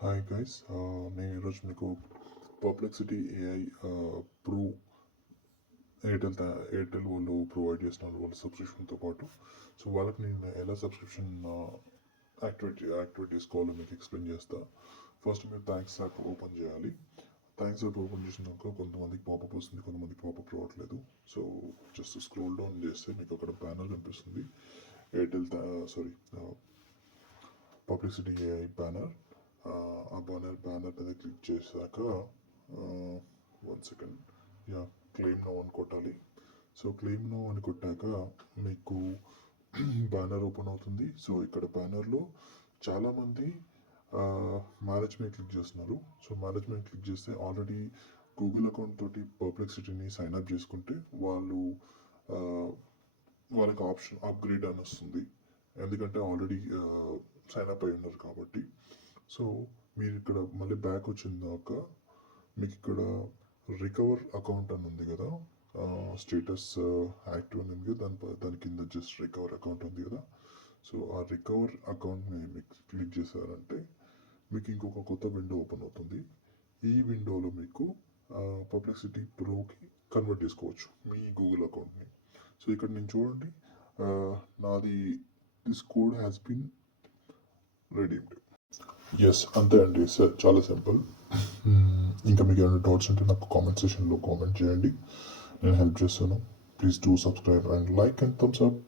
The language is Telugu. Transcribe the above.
హాయ్ గైస్, నేను ఈరోజు మీకు పర్ప్లెక్సిటీ ఏఐ ప్రో ఎయిర్టెల్ వాళ్ళు ప్రొవైడ్ చేస్తున్నారు వాళ్ళ సబ్స్క్రిప్షన్తో పాటు. సో వాళ్ళకి నేను ఎలా సబ్స్క్రిప్షన్ యాక్టివేట్ చేసుకోవాలో మీకు ఎక్స్ప్లెయిన్ చేస్తా. ఫస్ట్ మీరు థ్యాంక్స్ యాప్ ఓపెన్ చేయాలి. థ్యాంక్స్ యాప్ ఓపెన్ చేసినాక కొంతమందికి పాపప్ వస్తుంది, కొంతమందికి పాపప్ రావట్లేదు. సో జస్ట్ స్క్రోల్ డౌన్ చేస్తే మీకు అక్కడ బ్యానర్ కనిపిస్తుంది, ఎయిర్టెల్ పబ్లిసిటీ ఏఐ బ్యానర్. ఆ బ్యానర్ మీద క్లిక్ చేశాక 1 సెకండ్, యా, క్లెయిమ్ నో అని కొట్టాలి. సో క్లెయిమ్ నో అని కొట్టాక మీకు బ్యానర్ ఓపెన్ అవుతుంది. సో ఇక్కడ బ్యానర్లో చాలామంది మేనేజ్మెంట్ క్లిక్ చేస్తున్నారు. సో మేనేజ్మెంట్ క్లిక్ చేస్తే ఆల్రెడీ గూగుల్ అకౌంట్ తోటి పర్ప్లెక్సిటీని సైన్అప్ చేసుకుంటే వాళ్ళకి ఆప్షన్ అప్గ్రేడ్ అని వస్తుంది, ఎందుకంటే ఆల్రెడీ సైన్ అప్ అయి ఉన్నారు కాబట్టి. సో మీరు ఇక్కడ మళ్ళీ బ్యాక్ వచ్చిందాక మీకు ఇక్కడ రికవర్ అకౌంట్ అని ఉంది కదా, స్టేటస్ యాక్టివ్ అని ఉంది కదా, దాని కింద జస్ట్ రికవర్ అకౌంట్ ఉంది కదా. సో ఆ రికవర్ అకౌంట్ని మీకు క్లిక్ చేశారంటే మీకు ఇంకొక కొత్త విండో ఓపెన్ అవుతుంది. ఈ విండోలో మీకు పబ్లిసిటీ ప్రోకి కన్వర్ట్ చేసుకోవచ్చు మీ గూగుల్ అకౌంట్ని. సో ఇక్కడ నేను చూడండి, నాది this code has been redeemed. Yes, అంతే అండి. సార్, చాలా సింపుల్. ఇంకా మీకు ఏమైనా డౌట్స్ ఉంటే నాకు కామెంట్ సెషన్లో కామెంట్ చేయండి, నేను హెల్ప్ చేస్తాను. Please do subscribe and like and thumbs up.